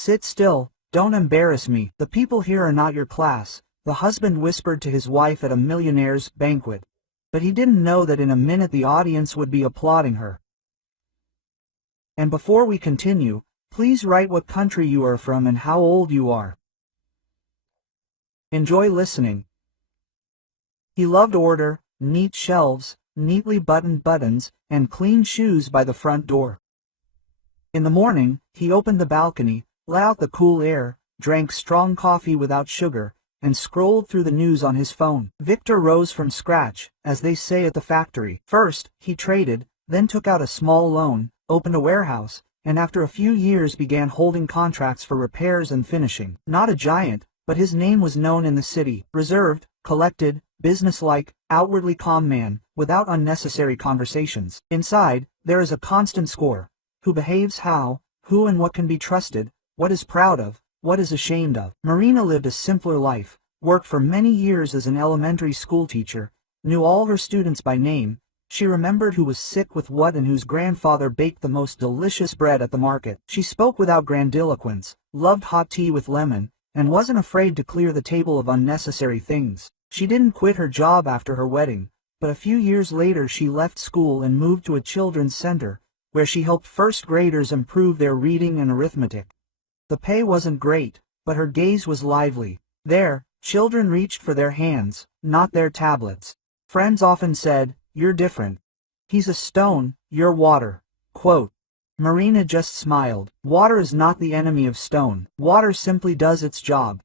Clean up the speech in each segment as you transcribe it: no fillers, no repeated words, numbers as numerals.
"Sit still, don't embarrass me. The people here are not your class," the husband whispered to his wife at a millionaire's banquet. But he didn't know that in a minute the audience would be applauding her. And before we continue, please write what country you are from and how old you are. Enjoy listening. He loved order, neat shelves, neatly buttoned buttons, and clean shoes by the front door. In the morning, he opened the balcony, let out the cool air, drank strong coffee without sugar, and scrolled through the news on his phone. Victor rose from scratch, as they say at the factory. First, he traded, then took out a small loan, opened a warehouse, and after a few years began holding contracts for repairs and finishing. Not a giant, but his name was known in the city. Reserved, collected, businesslike, outwardly calm man, without unnecessary conversations. Inside, there is a constant score. Who behaves how, who and what can be trusted, what is proud of, what is ashamed of. Marina lived a simpler life, worked for many years as an elementary school teacher, knew all her students by name. She remembered who was sick with what and whose grandfather baked the most delicious bread at the market. She spoke without grandiloquence, loved hot tea with lemon, and wasn't afraid to clear the table of unnecessary things. She didn't quit her job after her wedding, but a few years later she left school and moved to a children's center, where she helped first graders improve their reading and arithmetic. The pay wasn't great, but her gaze was lively. There, children reached for their hands, not their tablets. Friends often said, "You're different. He's a stone, you're water." Quote. Marina just smiled. Water is not the enemy of stone. Water simply does its job.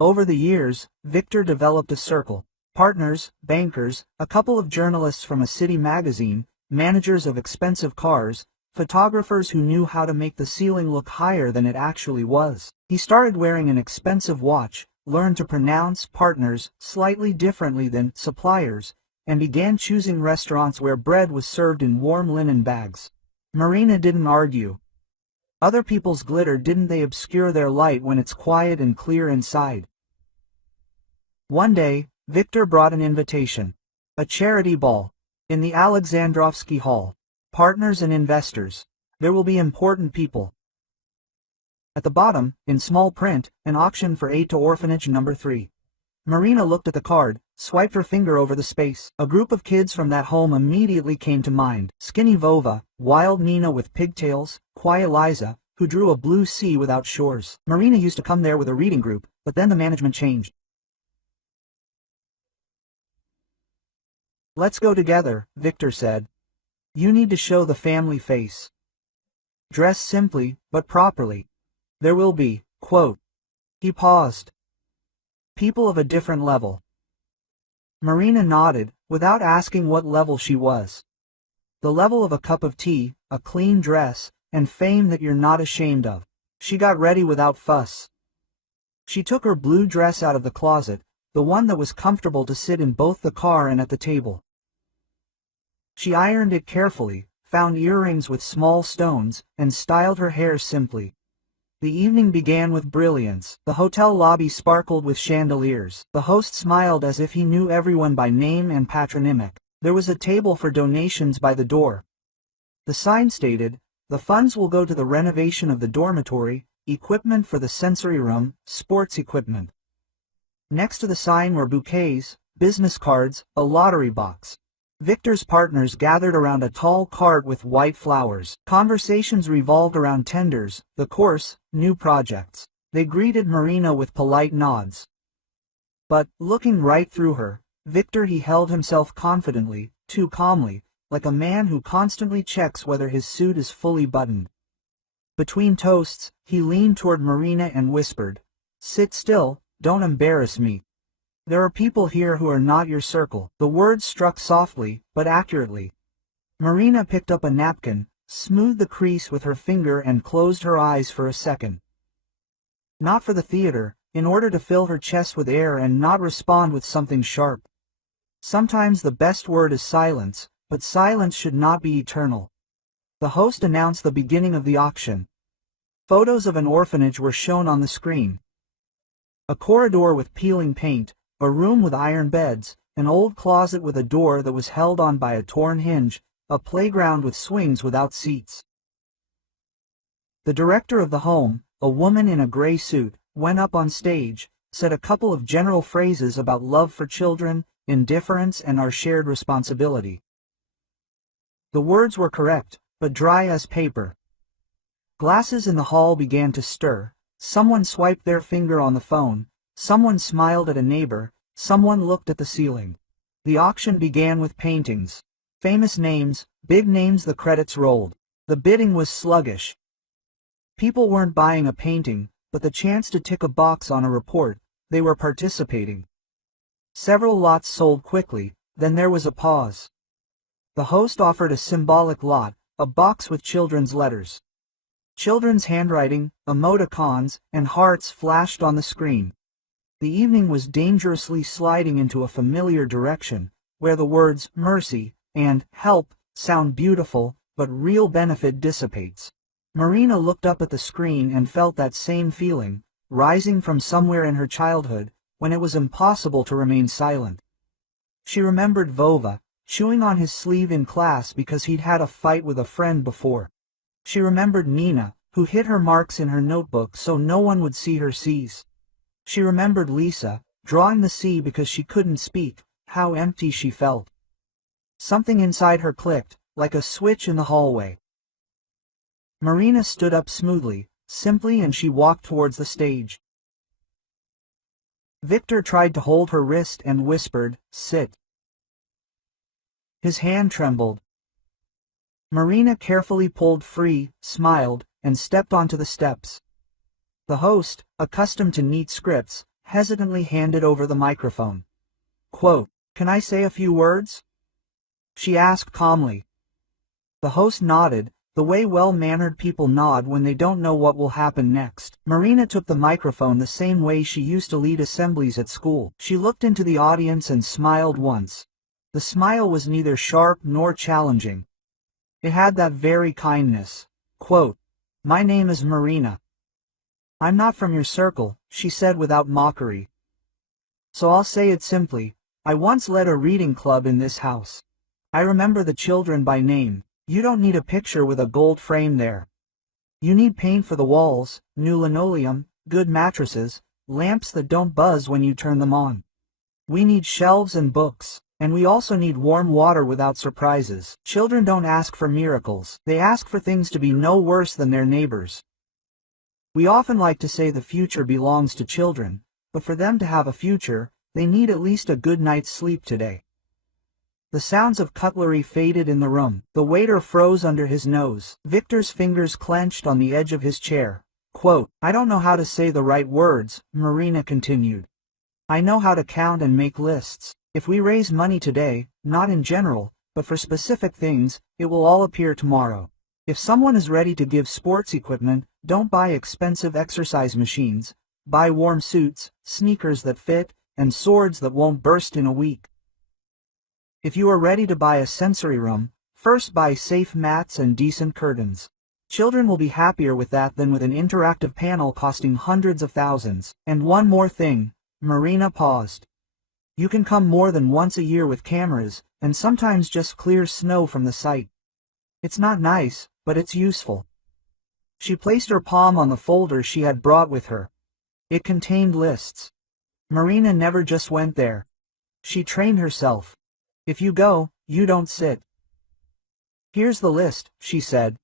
Over the years, Victor developed a circle. Partners, bankers, a couple of journalists from a city magazine, managers of expensive cars, photographers who knew how to make the ceiling look higher than it actually was. He started wearing an expensive watch, learned to pronounce partners slightly differently than suppliers, and began choosing restaurants where bread was served in warm linen bags. Marina didn't argue. Other people's glitter, didn't they obscure their light when it's quiet and clear inside? One day, Victor brought an invitation. A charity ball. In the Alexandrovsky Hall. Partners and investors. There will be important people. At the bottom, in small print, an auction for aid to orphanage number 3. Marina looked at the card, swiped her finger over the space. A group of kids from that home immediately came to mind. Skinny Vova, Wild Nina with pigtails, Quiet Liza, who drew a blue sea without shores. Marina used to come there with a reading group, but then the management changed. "Let's go together," Victor said. "You need to show the family face. Dress simply, but properly. There will be," quote. He paused. "People of a different level." Marina nodded, without asking what level she was. The level of a cup of tea, a clean dress, and fame that you're not ashamed of. She got ready without fuss. She took her blue dress out of the closet, the one that was comfortable to sit in both the car and at the table. She ironed it carefully, found earrings with small stones, and styled her hair simply. The evening began with brilliance. The hotel lobby sparkled with chandeliers. The host smiled as if he knew everyone by name and patronymic. There was a table for donations by the door. The sign stated, "The funds will go to the renovation of the dormitory, equipment for the sensory room, sports equipment." Next to the sign were bouquets, business cards, a lottery box. Victor's partners gathered around a tall cart with white flowers. Conversations revolved around tenders, the course, new projects. They greeted Marina with polite nods. But, looking right through her, Victor he held himself confidently, too calmly, like a man who constantly checks whether his suit is fully buttoned. Between toasts, he leaned toward Marina and whispered, "Sit still, don't embarrass me. There are people here who are not your circle." The words struck softly, but accurately. Marina picked up a napkin, smoothed the crease with her finger and closed her eyes for a second. Not for the theater, in order to fill her chest with air and not respond with something sharp. Sometimes the best word is silence, but silence should not be eternal. The host announced the beginning of the auction. Photos of an orphanage were shown on the screen. A corridor with peeling paint, a room with iron beds, an old closet with a door that was held on by a torn hinge, a playground with swings without seats. The director of the home, a woman in a gray suit, went up on stage, said a couple of general phrases about love for children, indifference and our shared responsibility. The words were correct, but dry as paper. Glasses in the hall began to stir, someone swiped their finger on the phone, someone smiled at a neighbor, someone looked at the ceiling. The auction began with paintings. Famous names, big names. The credits rolled. The bidding was sluggish. People weren't buying a painting, but the chance to tick a box on a report. They were participating. Several lots sold quickly, then there was a pause. The host offered a symbolic lot, a box with children's letters. Children's handwriting, emoticons, and hearts flashed on the screen. The evening was dangerously sliding into a familiar direction, where the words mercy and help sound beautiful, but real benefit dissipates. Marina looked up at the screen and felt that same feeling, rising from somewhere in her childhood, when it was impossible to remain silent. She remembered Vova, chewing on his sleeve in class because he'd had a fight with a friend before. She remembered Nina, who hid her marks in her notebook so no one would see her C's. She remembered Lisa, drawing the C because she couldn't speak, how empty she felt. Something inside her clicked, like a switch in the hallway. Marina stood up smoothly, simply, and she walked towards the stage. Victor tried to hold her wrist and whispered, "Sit." His hand trembled. Marina carefully pulled free, smiled, and stepped onto the steps. The host, accustomed to neat scripts, hesitantly handed over the microphone. Quote, "Can I say a few words?" she asked calmly. The host nodded, the way well-mannered people nod when they don't know what will happen next. Marina took the microphone the same way she used to lead assemblies at school. She looked into the audience and smiled once. The smile was neither sharp nor challenging. It had that very kindness. Quote, "My name is Marina. I'm not from your circle," she said without mockery. "So I'll say it simply, I once led a reading club in this house. I remember the children by name. You don't need a picture with a gold frame there. You need paint for the walls, new linoleum, good mattresses, lamps that don't buzz when you turn them on. We need shelves and books, and we also need warm water without surprises. Children don't ask for miracles, they ask for things to be no worse than their neighbors." We often like to say the future belongs to children, but for them to have a future, they need at least a good night's sleep today. The sounds of cutlery faded in the room. The waiter froze under his nose. Victor's fingers clenched on the edge of his chair. Quote, "I don't know how to say the right words," Marina continued. "I know how to count and make lists. If we raise money today, not in general, but for specific things, it will all appear tomorrow. If someone is ready to give sports equipment, don't buy expensive exercise machines. Buy warm suits, sneakers that fit, and swords that won't burst in a week. If you are ready to buy a sensory room, first buy safe mats and decent curtains. Children will be happier with that than with an interactive panel costing hundreds of thousands. And one more thing," Marina paused. "You can come more than once a year with cameras, and sometimes just clear snow from the site. It's not nice, but it's useful." She placed her palm on the folder she had brought with her. It contained lists. Marina never just went there. She trained herself. If you go, you don't sit. "Here's the list," she said.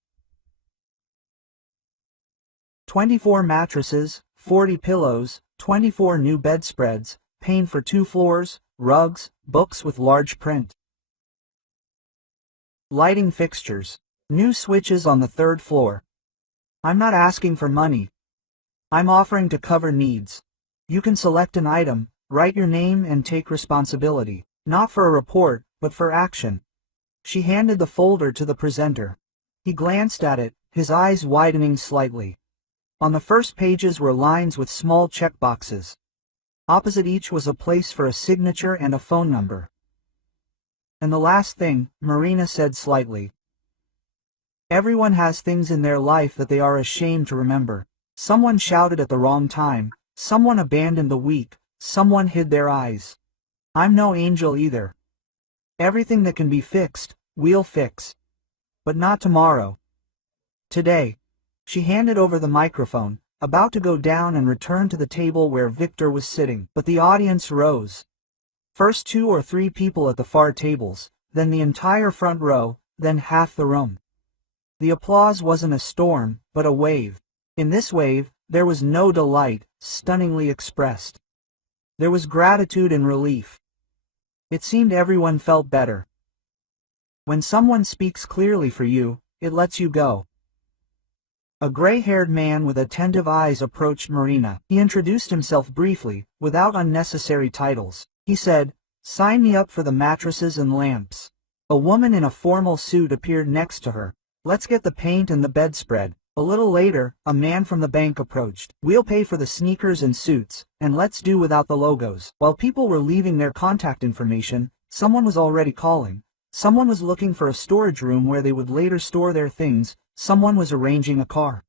24 mattresses, 40 pillows, 24 new bedspreads, paint for 2 floors, rugs, books with large print. Lighting fixtures. New switches on the 3rd floor. I'm not asking for money. I'm offering to cover needs. You can select an item, write your name and take responsibility. Not for a report, but for action. She handed the folder to the presenter. He glanced at it, his eyes widening slightly. On the first pages were lines with small checkboxes. Opposite each was a place for a signature and a phone number. "And the last thing," Marina said slightly. "Everyone has things in their life that they are ashamed to remember. Someone shouted at the wrong time, someone abandoned the weak, someone hid their eyes. I'm no angel either. Everything that can be fixed, we'll fix. But not tomorrow. Today." She handed over the microphone, about to go down and return to the table where Victor was sitting. But the audience rose. First 2 or 3 people at the far tables, then the entire front row, then half the room. The applause wasn't a storm, but a wave. In this wave, there was no delight, stunningly expressed. There was gratitude and relief. It seemed everyone felt better. When someone speaks clearly for you, it lets you go. A gray-haired man with attentive eyes approached Marina. He introduced himself briefly, without unnecessary titles. He said, "Sign me up for the mattresses and lamps." A woman in a formal suit appeared next to her. "Let's get the paint and the bedspread." A little later, a man from the bank approached. "We'll pay for the sneakers and suits, and let's do without the logos." While people were leaving their contact information, someone was already calling. Someone was looking for a storage room where they would later store their things. Someone was arranging a car.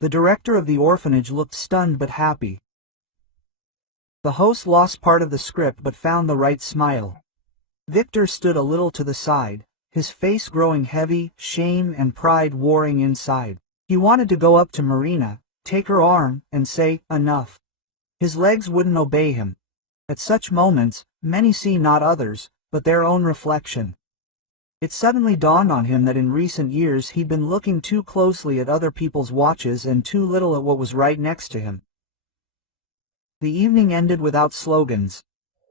The director of the orphanage looked stunned but happy. The host lost part of the script but found the right smile. Victor stood a little to the side, his face growing heavy, shame and pride warring inside. He wanted to go up to Marina, take her arm, and say, "Enough." His legs wouldn't obey him. At such moments, many see not others, but their own reflection. It suddenly dawned on him that in recent years he'd been looking too closely at other people's watches and too little at what was right next to him. The evening ended without slogans.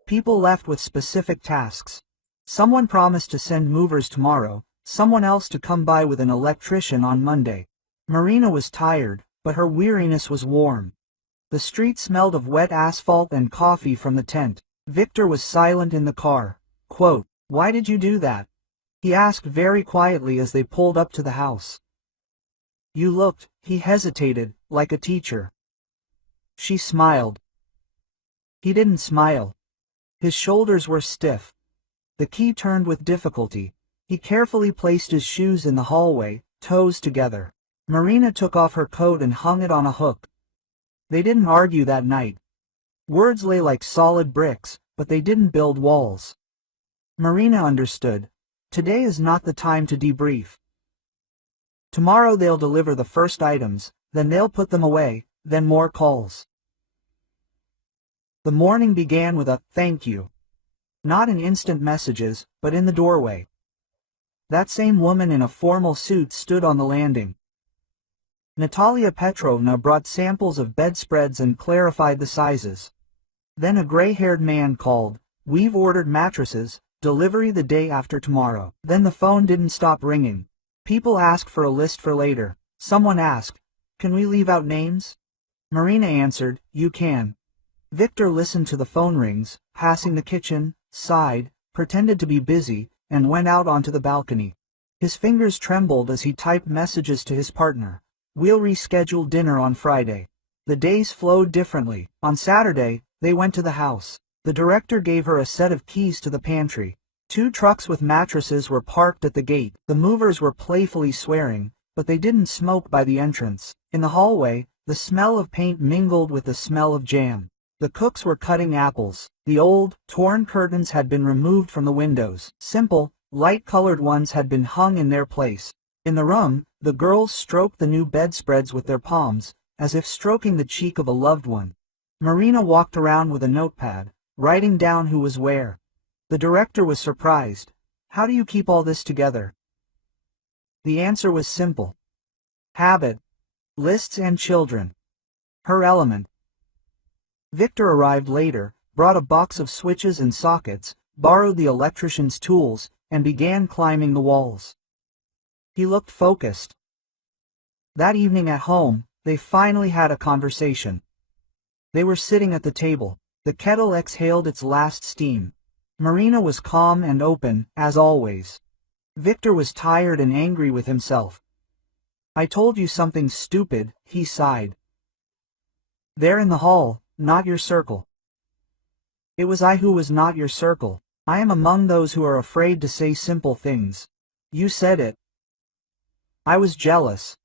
People left with specific tasks. Someone promised to send movers tomorrow, someone else to come by with an electrician on Monday. Marina was tired, but her weariness was warm. The street smelled of wet asphalt and coffee from the tent. Victor was silent in the car. Quote, "Why did you do that?" he asked very quietly as they pulled up to the house. "You looked," he hesitated, "like a teacher." She smiled. He didn't smile. His shoulders were stiff. The key turned with difficulty. He carefully placed his shoes in the hallway, toes together. Marina took off her coat and hung it on a hook. They didn't argue that night. Words lay like solid bricks, but they didn't build walls. Marina understood. Today is not the time to debrief. Tomorrow they'll deliver the first items, then they'll put them away, then more calls. The morning began with a "thank you." Not in instant messages, but in the doorway. That same woman in a formal suit stood on the landing. Natalia Petrovna brought samples of bedspreads and clarified the sizes. Then a gray-haired man called, "We've ordered mattresses, delivery the day after tomorrow." Then the phone didn't stop ringing. People asked for a list for later. Someone asked, "Can we leave out names?" Marina answered, "You can." Victor listened to the phone rings, passing the kitchen, sighed, pretended to be busy, and went out onto the balcony. His fingers trembled as he typed messages to his partner. "We'll reschedule dinner on Friday." The days flowed differently. On Saturday, they went to the house. The director gave her a set of keys to the pantry. 2 trucks with mattresses were parked at the gate. The movers were playfully swearing, but they didn't smoke by the entrance. In the hallway, the smell of paint mingled with the smell of jam. The cooks were cutting apples. The old, torn curtains had been removed from the windows. Simple, light-colored ones had been hung in their place. In the room, the girls stroked the new bedspreads with their palms, as if stroking the cheek of a loved one. Marina walked around with a notepad, writing down who was where. The director was surprised. "How do you keep all this together?" The answer was simple. Habit. Lists and children. Her element. Victor arrived later, brought a box of switches and sockets, borrowed the electrician's tools, and began climbing the walls. He looked focused. That evening at home, they finally had a conversation. They were sitting at the table. The kettle exhaled its last steam. Marina was calm and open, as always. Victor was tired and angry with himself. "I told you something stupid," he sighed. "There in the hall, not your circle." "It was I who was not your circle. I am among those who are afraid to say simple things. You said it. I was jealous."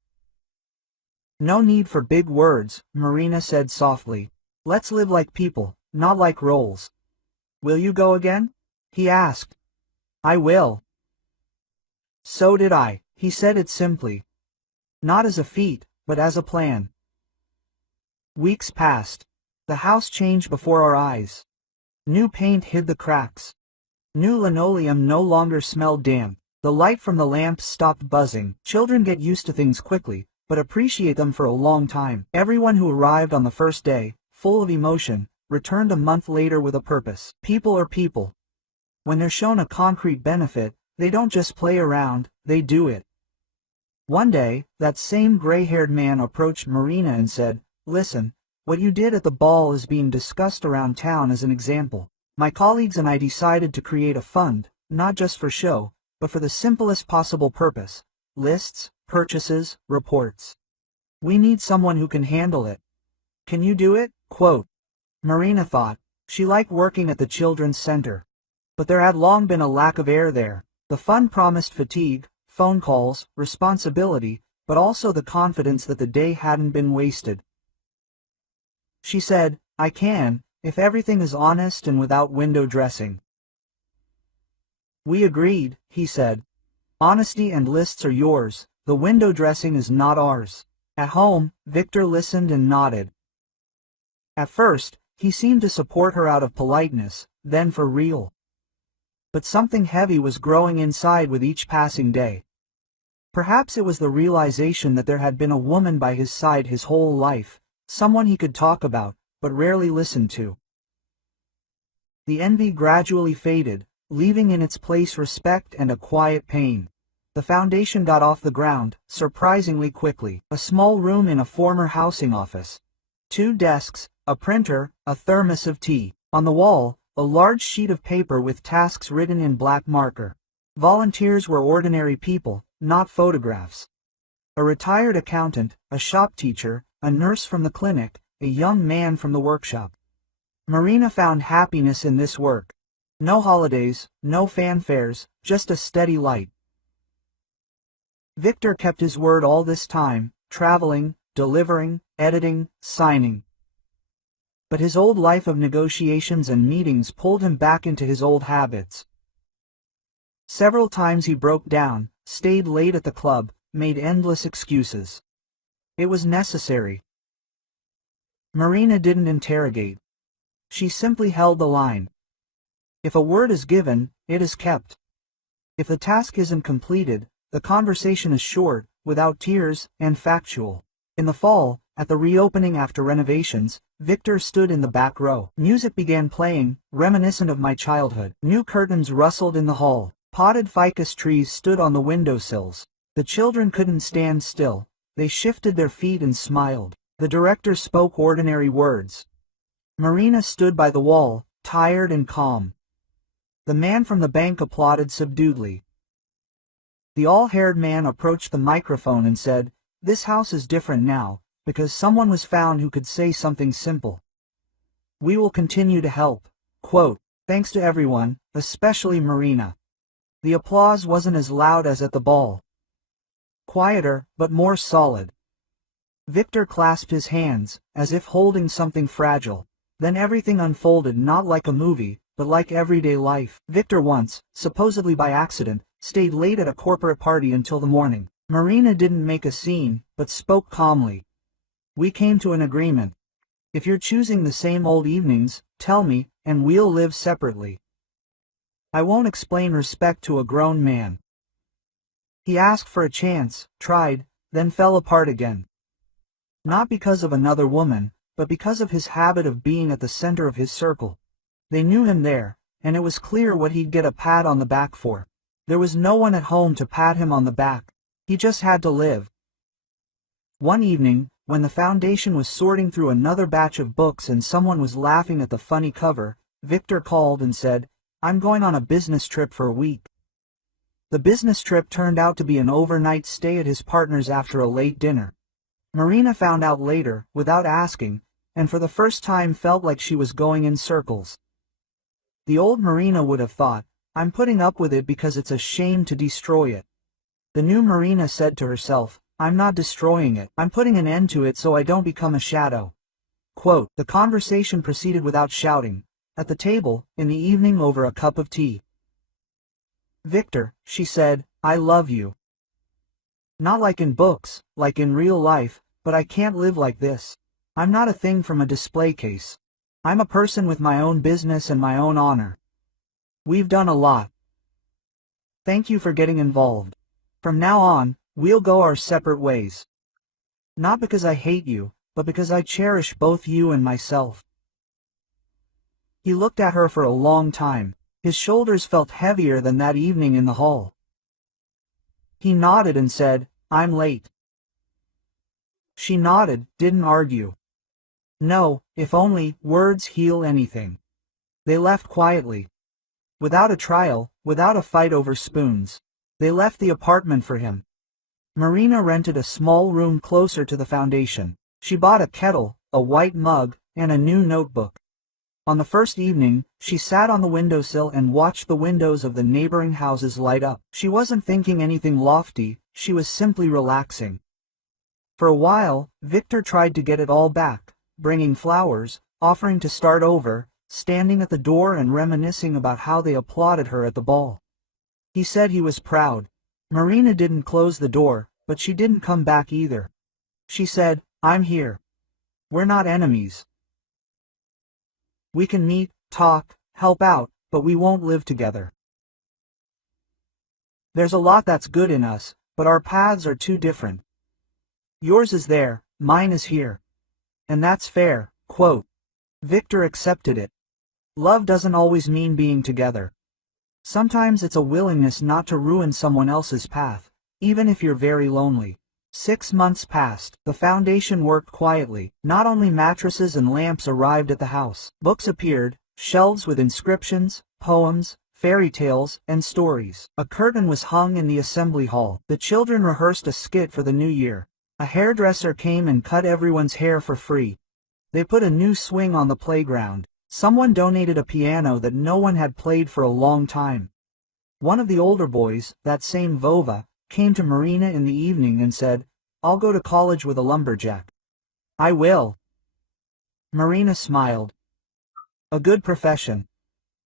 "No need for big words," Marina said softly. "Let's live like people, not like roles." "Will you go again?" he asked. "I will." "So did I," he said it simply. Not as a feat, but as a plan. Weeks passed. The house changed before our eyes. New paint hid the cracks. New linoleum no longer smelled damp. The light from the lamps stopped buzzing. Children get used to things quickly, but appreciate them for a long time. Everyone who arrived on the first day, full of emotion, returned a month later with a purpose. People are people. When they're shown a concrete benefit, they don't just play around, they do it. One day, that same gray-haired man approached Marina and said, "Listen, what you did at the ball is being discussed around town as an example. My colleagues and I decided to create a fund, not just for show, but for the simplest possible purpose: lists, purchases, reports. We need someone who can handle it. Can you do it?" Quote. Marina thought. She liked working at the children's center. But there had long been a lack of air there. The fund promised fatigue, phone calls, responsibility, but also the confidence that the day hadn't been wasted. She said, "I can, if everything is honest and without window dressing." "We agreed," he said. "Honesty and lists are yours, the window dressing is not ours." At home, Victor listened and nodded. At first, he seemed to support her out of politeness, then for real. But something heavy was growing inside with each passing day. Perhaps it was the realization that there had been a woman by his side his whole life, someone he could talk about, but rarely listened to. The envy gradually faded, leaving in its place respect and a quiet pain. The foundation got off the ground, surprisingly quickly. A small room in a former housing office. 2 desks, a printer, a thermos of tea. On the wall, a large sheet of paper with tasks written in black marker. Volunteers were ordinary people, not photographs. A retired accountant, a shop teacher, a nurse from the clinic, a young man from the workshop. Marina found happiness in this work. No holidays, no fanfares, just a steady light. Victor kept his word all this time, traveling, delivering, editing, signing. But his old life of negotiations and meetings pulled him back into his old habits. Several times he broke down, stayed late at the club, made endless excuses. It was necessary. Marina didn't interrogate. She simply held the line. If a word is given, it is kept. If the task isn't completed, the conversation is short, without tears, and factual. In the fall, at the reopening after renovations, Victor stood in the back row. Music began playing, reminiscent of my childhood. New curtains rustled in the hall. Potted ficus trees stood on the windowsills. The children couldn't stand still. They shifted their feet and smiled. The director spoke ordinary words. Marina stood by the wall, tired and calm. The man from the bank applauded subduedly. The all-haired man approached the microphone and said, "This house is different now, because someone was found who could say something simple. We will continue to help." Quote, "Thanks to everyone, especially Marina." The applause wasn't as loud as at the ball. Quieter, but more solid. Victor clasped his hands, as if holding something fragile. Then everything unfolded not like a movie, but like everyday life. Victor once, supposedly by accident, stayed late at a corporate party until the morning. Marina didn't make a scene, but spoke calmly. "We came to an agreement. If you're choosing the same old evenings, tell me, and we'll live separately. I won't explain respect to a grown man." He asked for a chance, tried, then fell apart again. Not because of another woman, but because of his habit of being at the center of his circle. They knew him there, and it was clear what he'd get a pat on the back for. There was no one at home to pat him on the back. He just had to live. One evening, when the foundation was sorting through another batch of books and someone was laughing at the funny cover, Victor called and said, "I'm going on a business trip for a week." The business trip turned out to be an overnight stay at his partner's after a late dinner. Marina found out later, without asking, and for the first time felt like she was going in circles. The old Marina would have thought, "I'm putting up with it because it's a shame to destroy it." The new Marina said to herself, "I'm not destroying it, I'm putting an end to it so I don't become a shadow." Quote, the conversation proceeded without shouting, at the table, in the evening over a cup of tea. "Victor," she said, "I love you. Not like in books, like in real life, but I can't live like this. I'm not a thing from a display case. I'm a person with my own business and my own honor. We've done a lot. Thank you for getting involved. From now on, we'll go our separate ways. Not because I hate you, but because I cherish both you and myself." He looked at her for a long time. His shoulders felt heavier than that evening in the hall. He nodded and said, "I'm late." She nodded, didn't argue. No, if only words heal anything. They left quietly. Without a trial, without a fight over spoons. They left the apartment for him. Marina rented a small room closer to the foundation. She bought a kettle, a white mug, and a new notebook. On the first evening, she sat on the windowsill and watched the windows of the neighboring houses light up. She wasn't thinking anything lofty, she was simply relaxing. For a while, Victor tried to get it all back, bringing flowers, offering to start over, standing at the door and reminiscing about how they applauded her at the ball. He said he was proud. Marina didn't close the door, but she didn't come back either. She said, "I'm here. We're not enemies. We can meet, talk, help out, but we won't live together. There's a lot that's good in us, but our paths are too different. Yours is there, mine is here. And that's fair." Quote. Victor accepted it. Love doesn't always mean being together. Sometimes it's a willingness not to ruin someone else's path, even if you're very lonely. 6 months passed. The foundation worked quietly. Not only mattresses and lamps arrived at the house. Books appeared, shelves with inscriptions, poems, fairy tales, and stories. A curtain was hung in the assembly hall. The children rehearsed a skit for the new year. A hairdresser came and cut everyone's hair for free. They put a new swing on the playground. Someone donated a piano that no one had played for a long time. One of the older boys, that same Vova, came to Marina in the evening and said, "I'll go to college with a lumberjack." "I will." Marina smiled. A good profession.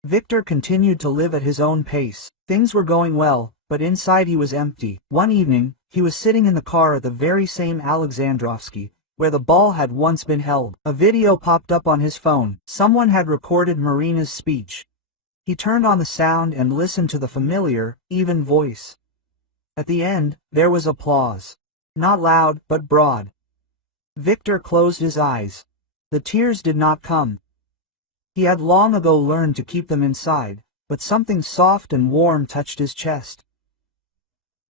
Victor continued to live at his own pace. Things were going well, but inside he was empty. One evening, he was sitting in the car at the very same Alexandrovsky, where the ball had once been held. A video popped up on his phone. Someone had recorded Marina's speech. He turned on the sound and listened to the familiar, even voice. At the end, there was applause. Not loud, but broad. Victor closed his eyes. The tears did not come. He had long ago learned to keep them inside, but something soft and warm touched his chest.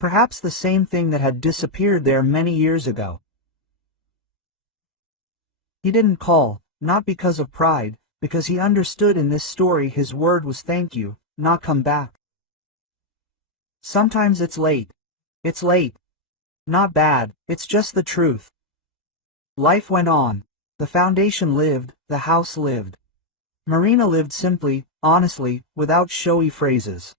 Perhaps the same thing that had disappeared there many years ago. He didn't call, not because of pride, because he understood in this story his word was thank you, not come back. Sometimes it's late. It's late. Not bad, it's just the truth. Life went on. The foundation lived, the house lived. Marina lived simply, honestly, without showy phrases.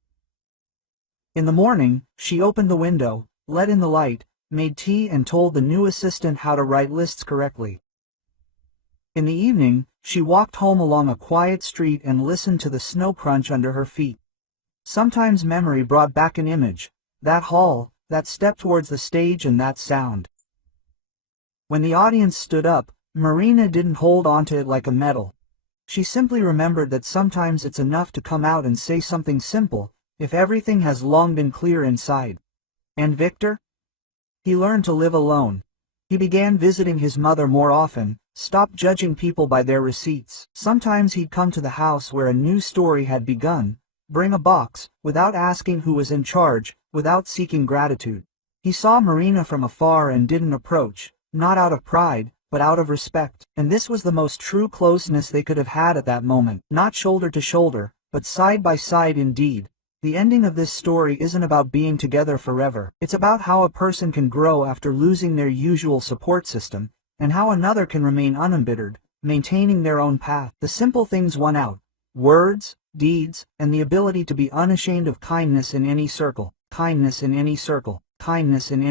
In the morning, she opened the window, let in the light, made tea and told the new assistant how to write lists correctly. In the evening, she walked home along a quiet street and listened to the snow crunch under her feet. Sometimes memory brought back an image, that hall, that step towards the stage and that sound. When the audience stood up, Marina didn't hold onto it like a medal. She simply remembered that sometimes it's enough to come out and say something simple, if everything has long been clear inside. And Victor? He learned to live alone. He began visiting his mother more often, stopped judging people by their receipts. Sometimes he'd come to the house where a new story had begun, bring a box, without asking who was in charge, without seeking gratitude. He saw Marina from afar and didn't approach, not out of pride, but out of respect. And this was the most true closeness they could have had at that moment, not shoulder to shoulder, but side by side indeed. The ending of this story isn't about being together forever. It's about how a person can grow after losing their usual support system, and how another can remain unembittered, maintaining their own path. The simple things won out. Words, deeds, and the ability to be unashamed of kindness in any circle. Kindness in any circle. Kindness in any